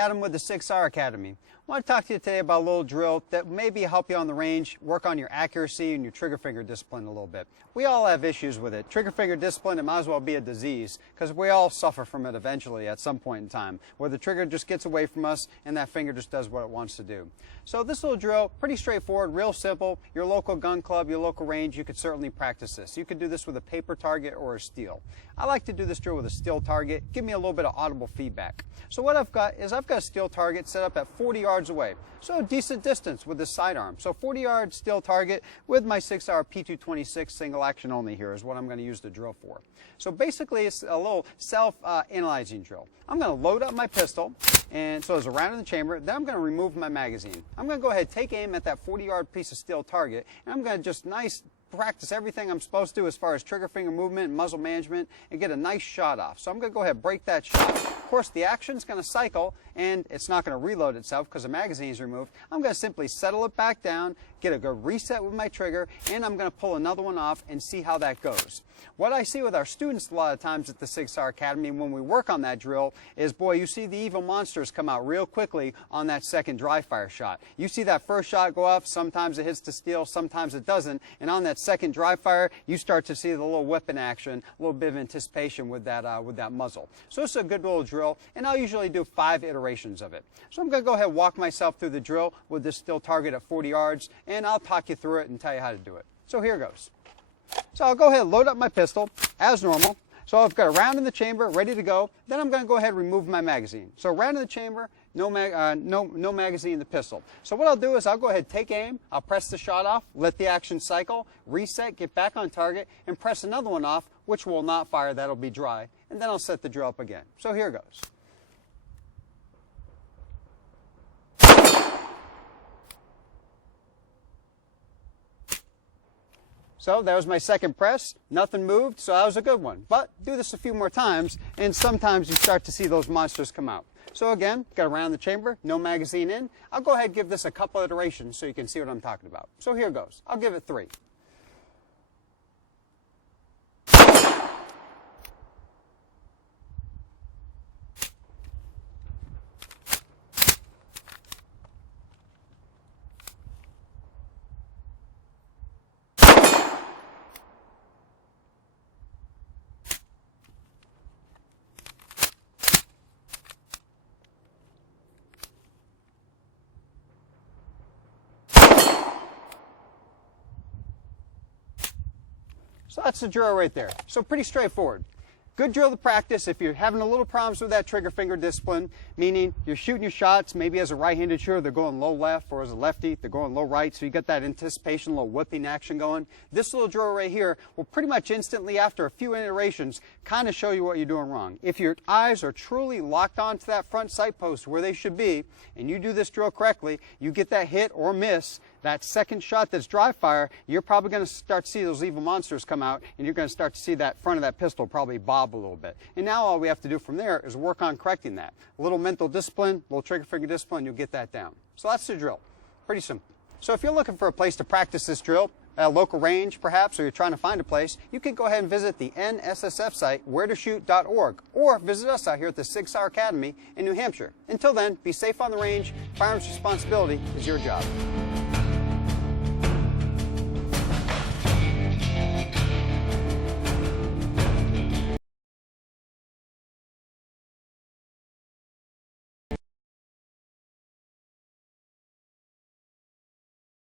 Adam with the SIG Academy. I want to talk to you today about a little drill that maybe help you on the range, work on your accuracy and your trigger finger discipline a little bit. We all have issues with it. Trigger finger discipline, it might as well be a disease because we all suffer from it eventually at some point in time, where the trigger just gets away from us and that finger just does what it wants to do. So this little drill, pretty straightforward, real simple. Your local gun club, your local range, you could certainly practice this. You could do this with a paper target or a steel. I like to do this drill with a steel target. Give me a little bit of audible feedback. So what I've got is I've got a steel target set up at 40 yards away. So a decent distance with this sidearm. So 40-yard steel target with my SIG P226 single action only here is what I'm going to use the drill for. So basically it's a little self-analyzing drill. I'm going to load up my pistol, and so there's a round in the chamber. Then I'm going to remove my magazine. I'm going to go ahead, take aim at that 40-yard piece of steel target, and I'm going to just practice everything I'm supposed to as far as trigger finger movement and muzzle management and get a nice shot off. So I'm going to go ahead and break that shot. Of course, the action's going to cycle and it's not going to reload itself because the magazine is removed. I'm going to simply settle it back down, get a good reset with my trigger, and I'm going to pull another one off and see how that goes. What I see with our students a lot of times at the SIG Academy when we work on that drill is, boy, you see the evil monsters come out real quickly on that second dry fire shot. You see that first shot go off, sometimes it hits the steel, sometimes it doesn't, and on that second dry fire, you start to see the little weapon action, a little bit of anticipation with that muzzle. So it's a good little drill, and I'll usually do 5 iterations of it. So I'm going to go ahead and walk myself through the drill with this steel target at 40 yards, and I'll talk you through it and tell you how to do it. So here goes. So I'll go ahead and load up my pistol as normal. So I've got a round in the chamber ready to go. Then I'm going to go ahead and remove my magazine. So round in the chamber, no magazine in the pistol. So what I'll do is I'll go ahead and take aim, I'll press the shot off, let the action cycle, reset, get back on target, and press another one off, which will not fire, that'll be dry, and then I'll set the drill up again. So here goes. So that was my second press, nothing moved, so that was a good one. But do this a few more times, and sometimes you start to see those monsters come out. So again, got around the chamber, no magazine in. I'll go ahead and give this a couple iterations so you can see what I'm talking about. So here goes. I'll give it 3. So that's the drill right there. So pretty straightforward. Good drill to practice if you're having a little problems with that trigger finger discipline, meaning you're shooting your shots, maybe as a right-handed shooter, they're going low left, or as a lefty, they're going low right, so you got that anticipation, little whipping action going. This little drill right here will pretty much instantly, after a few iterations, kind of show you what you're doing wrong. If your eyes are truly locked onto that front sight post where they should be, and you do this drill correctly, you get that hit or miss, that second shot that's dry fire, you're probably going to start to see those evil monsters come out, and you're going to start to see that front of that pistol probably bob a little bit. And now all we have to do from there is work on correcting that. A little mental discipline, a little trigger finger discipline, you'll get that down. So that's the drill. Pretty simple. So if you're looking for a place to practice this drill, at a local range perhaps, or you're trying to find a place, you can go ahead and visit the NSSF site, wheretoshoot.org, or visit us out here at the SIG Academy in New Hampshire. Until then, be safe on the range. Firearms responsibility is your job.